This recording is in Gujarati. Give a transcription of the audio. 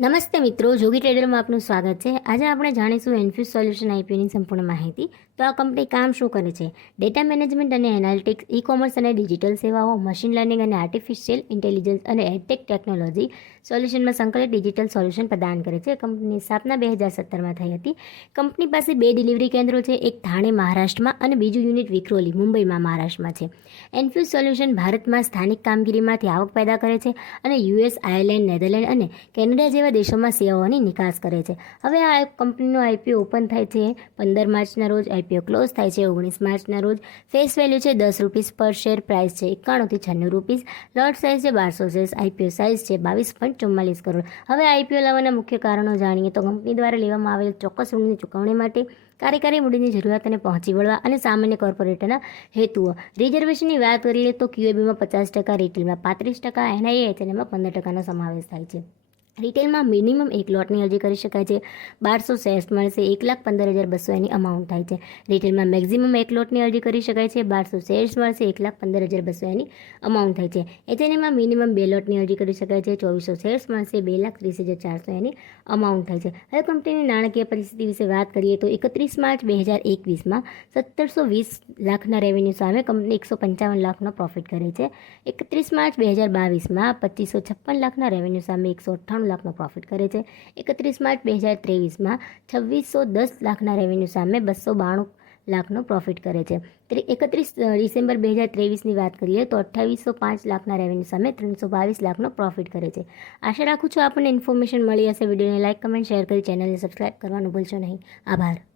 નમસ્તે મિત્રો, જોગી ટ્રેડરમાં આપનું સ્વાગત છે. આજે આપણે જાણીશું એન્ફ્યુઝ સોલ્યુશન આઈપીઓની સંપૂર્ણ માહિતી. તો આ કંપની કામ શું કરે છે? ડેટા મેનેજમેન્ટ અને એનાલિટિક્સ ઈ કોમર્સ અને ડિજિટલ સેવાઓ મશીન લર્નિંગ અને આર્ટિફિશિયલ ઇન્ટેલિજન્સ અને એડટેક ટેકનોલોજી સોલ્યુશનમાં સંકલિત ડિજિટલ સોલ્યુશન પ્રદાન કરે છે. કંપનીની સ્થાપના બે હજાર સત્તરમાં થઈ હતી. કંપની પાસે બે ડિલિવરી કેન્દ્રો છે. એક થાણે મહારાષ્ટ્રમાં અને બીજું યુનિટ વિક્રોલી, મુંબઈમાં મહારાષ્ટ્રમાં છે. એન્ફ્યુઝ સોલ્યુશન ભારતમાં સ્થાનિક કામગીરીમાંથી આવક પેદા કરે છે અને યુએસ આયર્લેન્ડ નેધરલેન્ડ અને કેનેડા જેવા દેશોમાં સેવાઓની નિકાસ કરે છે. હવે આ કંપનીનો આઈપીઓ ઓપન થાય છે, પંદર માર્ચના રોજ આઈપીઓ ક્લોઝ થાય છે, ઓગણીસ માર્ચના રોજ ફેસ વેલ્યુ છે દસ રૂપીસ પર શેર પ્રાઇસ છે એકાણુંથી છન્નું રૂપીસ, લોટ સાઇઝ છે બારસો શેર્સ આઈપીઓ સાઇઝ છે બાવીસ પોઈન્ટ ચુમ્માલીસ કરોડ. હવે આઈપીઓ લાવવાના મુખ્ય કારણો જાણીએ તો કંપની દ્વારા લેવામાં આવેલ ચોક્કસ ઋણની ચૂકવણી માટે કાર્યકારી મૂડીની જરૂરિયાતને પહોંચી વળવા અને સામાન્ય કોર્પોરેટના હેતુઓ. રિઝર્વેશનની વાત કરીએ તો ક્યુએબીમાં પચાસ ટકા, રિટેલમાં પાંત્રીસ ટકા એનઆઈએ એચએનએમાં પંદર ટકાનો સમાવેશ થાય છે. રિટેલમાં મિનિમમ એક લોટની અરજી કરી શકાય છે. બારસો શેર્સ મળશે, એક લાખ પંદર હજાર બસો એની અમાઉન્ટ થાય છે. રિટેલમાં મેક્ઝિમમ એક લોટની અરજી કરી શકાય છે, બારસો શેર્સ મળશે, એક લાખ પંદર હજાર બસો એની અમાઉન્ટ થાય છે. એચએનએમાં મિનિમમ બે લોટની અરજી કરી શકાય છે, ચોવીસો શેર્સ મળશે, બે લાખ ત્રીસ હજાર ચારસો એની અમાઉન્ટ થાય છે. હવે કંપનીની નાણાકીય પરિસ્થિતિ વિશે વાત કરીએ તો એકત્રીસ માર્ચ બે હજાર એકવીસમાં સત્તરસો વીસ લાખના રેવન્યુ સામે કંપની એકસો પંચાવન લાખનો પ્રોફિટ કરે છે. એકત્રીસ માર્ચ બે હજાર બાવીસમાં પચીસો છપ્પન લાખના રેવન્યુ સામે એકસો અઠ્ઠાણું લાખનો પ્રોફિટ કરે છે. એકત્રીસ માર્ચ બે હજાર ત્રેવીસમાં છવ્વીસો દસ લાખના રેવન્યુ સામે બસો બાણું લાખનો પ્રોફિટ કરે છે. એકત્રીસ ડિસેમ્બર બે હજાર ત્રેવીસની વાત કરીએ તો અઠ્ઠાવીસો પાંચ લાખના રેવન્યુ સામે ત્રણસો બાવીસ લાખનો પ્રોફિટ કરે છે. આશા રાખું છું આપણને ઇન્ફોર્મેશન મળી હશે. વિડીયોને લાઇક કમેન્ટ શેર કરી ચેનલને સબસ્ક્રાઇબ કરવાનું ભૂલશો નહીં. આભાર.